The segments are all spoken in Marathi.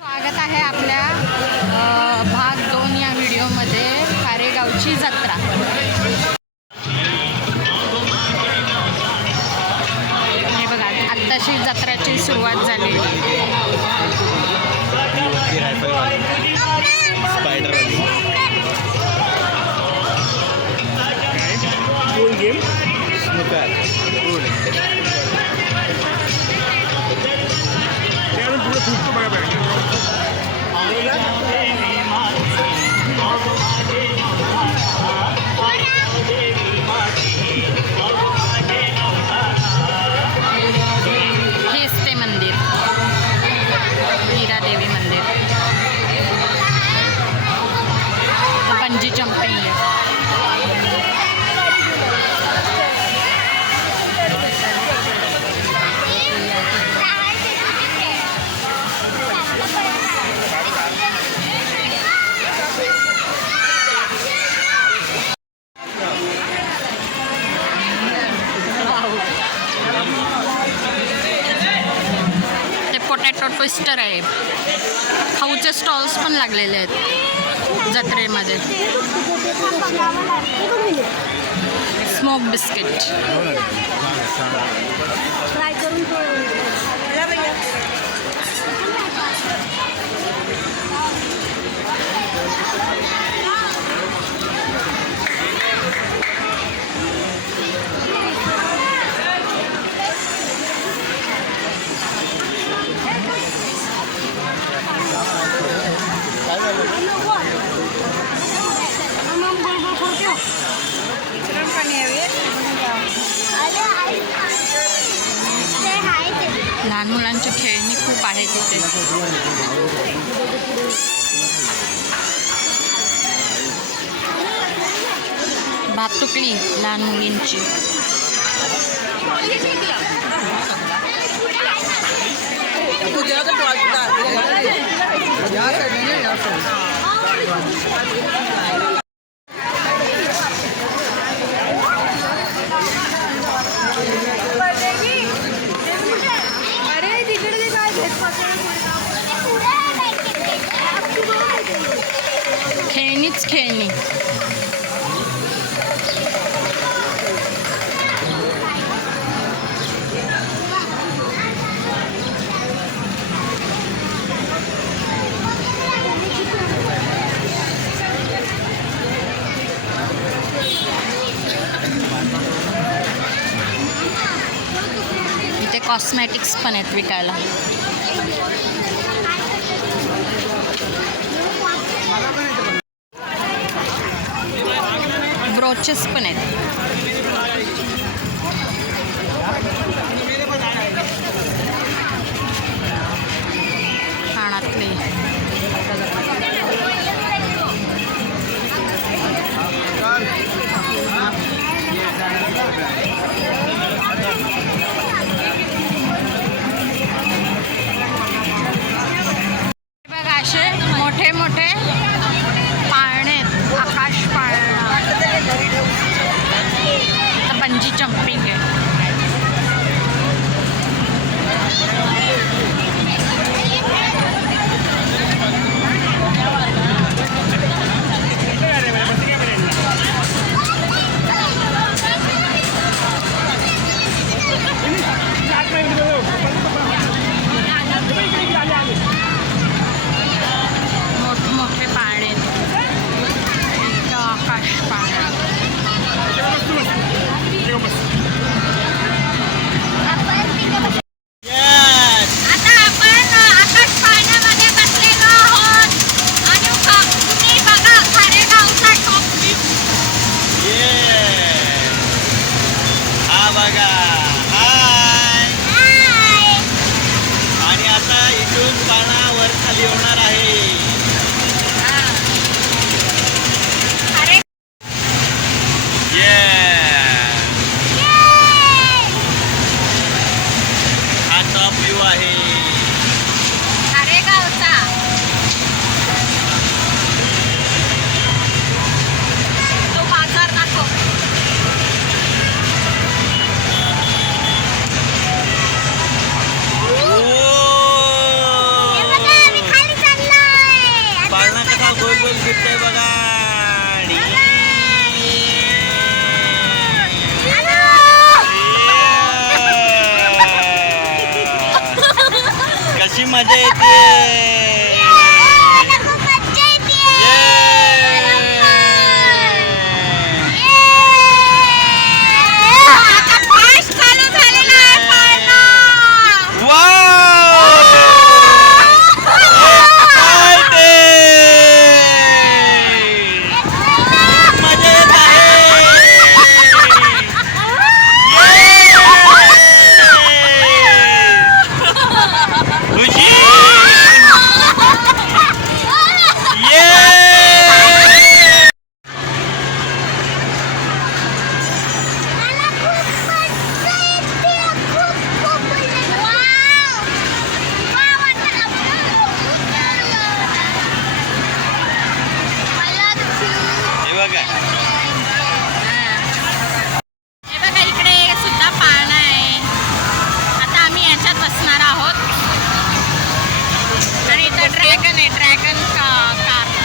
स्वागत आहे आपल्या भाग दोन या व्हिडिओमध्ये खारेगावची जत्रा. बंजी ते पोटॅटो ट्विस्टर आहे. खाऊचे स्टॉल्स पण लागलेले आहेत. जत्रेमध्ये. स्मोक बिस्किट लहान मुलांची खेळणी खूप आहे तिथे भातुकली लहान मुलींची अरे कॉस्मॅटिक्स पण आहेत विकायला. ब्रोचेस पण आहेत. कानातले फिरते बघा. कशी मजा येते. याच्यात बसणार आहोत. आणि इथं ड्रॅगन आहे ड्रॅगन कार.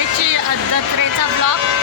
वेळची दत्रेचा ब्लॉग.